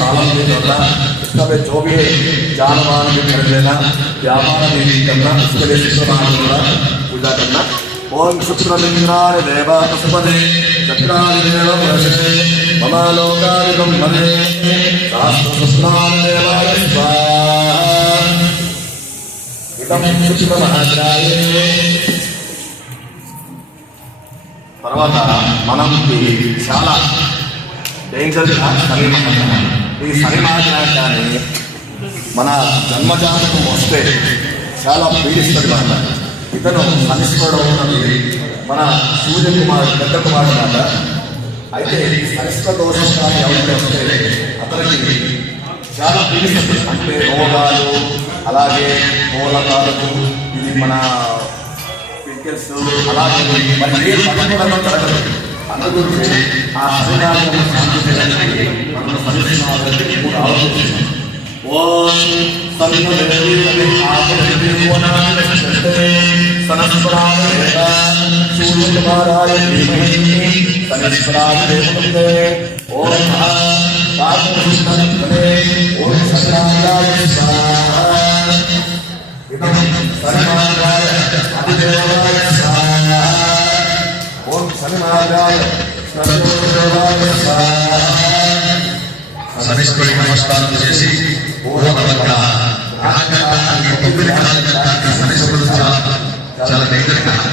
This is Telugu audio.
तालम भी करना, इसका भी जो भी जानवान भी कर लेना, व्यापार भी करना, उसके लिए शुक्रवार पूजा करना। ओम शुक्रलिंगाय देवा पशुपते चक्रादिदेव वरसे मम लोकादिकं मने शास्त्रशुक्लाय देवाय स्वाहा। इदं शुक्रमहात्राये తర్వాత మనకి చాలా డేంజర్గా శని మహాగ్రహం. ఈ శని మహాగ్రహాన్ని మన జన్మజాతకం వస్తే చాలా పీడిస్తుంది మాట. ఇతను శనిశ్వరుడు ఉన్నది మన సూర్యకుమారుడు పెద్ద కుమారుడు మాట. అయితే ఈ శనిశ్వర దోషం కానీ ఎవరికి వస్తే అతనికి చాలా పీడిస్తుంది. అంటే రోగాలు, అలాగే మూలకాలకు, ఇది మన అలాగే మరి ఏ పట్టణంలో జరగదు. అందుగురించి ఆ శరీరాలను శాంతి చేయడానికి మనం పరిశ్రమకి మూడు ఆలోచించాం. ఓం సూర్యకుమారాయ శనిశ్వరుడికి నమస్కారం చేసి శనిశ్వరుడు చాలా డేంజర్